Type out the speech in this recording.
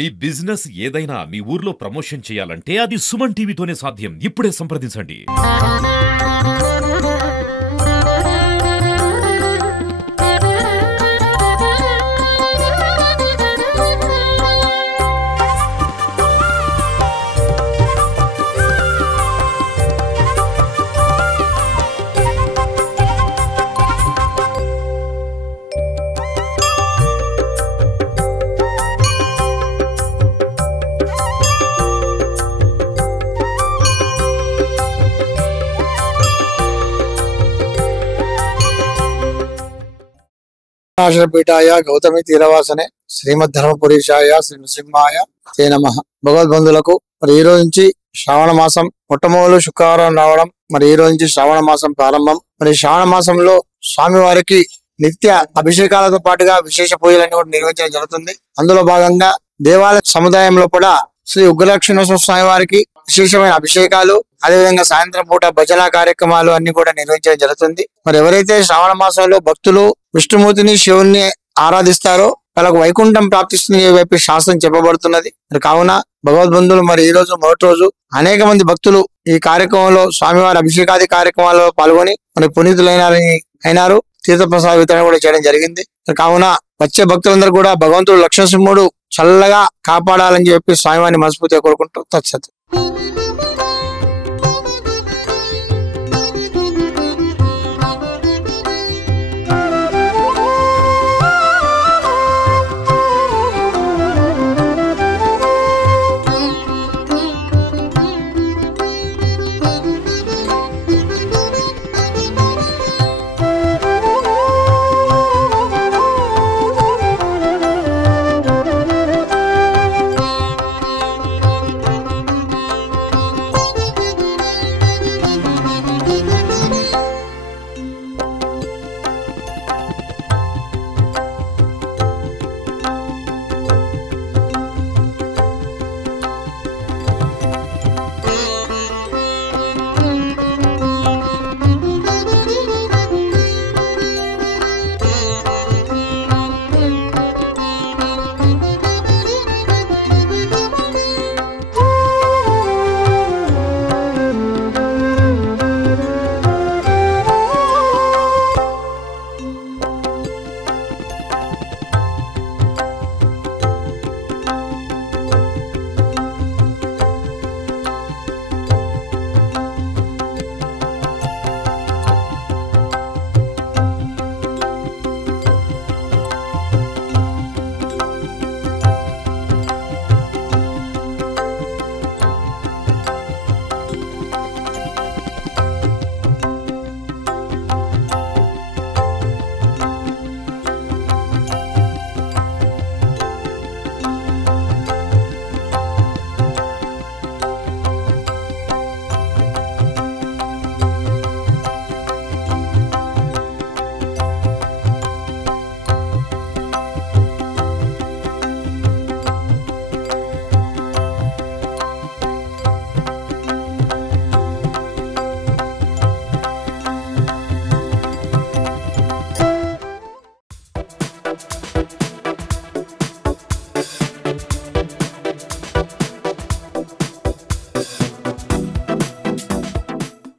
మీ business ఏదైనా మీ ఊర్లో promotion చేయాలంటే అది సుమన్ టీవీతోనే సాధ్యం. ఇప్పుడే సంప్రదించండి. పీఠాయ గౌతమి తీరవాసనే శ్రీమద్ ధర్మపురీషాయ శ్రీ నృసింహాయ తే నమః. భగవద్బంధులకు మరి ఈ రోజు నుంచి శ్రావణ మాసం మొట్టమొదటి శుక్రవారం రావడం, మరి ఈ రోజు నుంచి శ్రావణ మాసం ప్రారంభం. మరి శ్రావణ మాసంలో స్వామివారికి నిత్య అభిషేకాలతో పాటుగా విశేష పూజలన్నీ కూడా నిర్వహించడం జరుగుతుంది. అందులో భాగంగా దేవాలయ సముదాయంలో కూడా శ్రీ ఉగ్రలక్ష్మీనరసింహ స్వామి వారికి విశేషమైన అభిషేకాలు, అదేవిధంగా సాయంత్రం పూట భజన కార్యక్రమాలు అన్ని కూడా నిర్వహించడం జరుగుతుంది. మరి ఎవరైతే శ్రావణ మాసంలో భక్తులు విష్ణుమూర్తిని శివుణ్ణి ఆరాధిస్తారో వాళ్ళకు వైకుంఠం ప్రాప్తిస్తుంది వైపు శాస్త్రం చెప్పబడుతున్నది. మరి కావున భగవద్బంధువులు మరి ఈ రోజు మొదటి రోజు అనేక మంది భక్తులు ఈ కార్యక్రమంలో స్వామివారి అభిషేకాది కార్యక్రమాల్లో పాల్గొని మరి పునీతులైనారు. తీర్థప్రసాద వితరణ కూడా చేయడం జరిగింది. కావున వచ్చే భక్తులందరూ కూడా భగవంతుడు లక్ష్మణసింహుడు చల్లగా కాపాడాలని చెప్పి స్వామివారిని మనస్ఫూర్తిగా కోరుకుంటూ తత్సత్.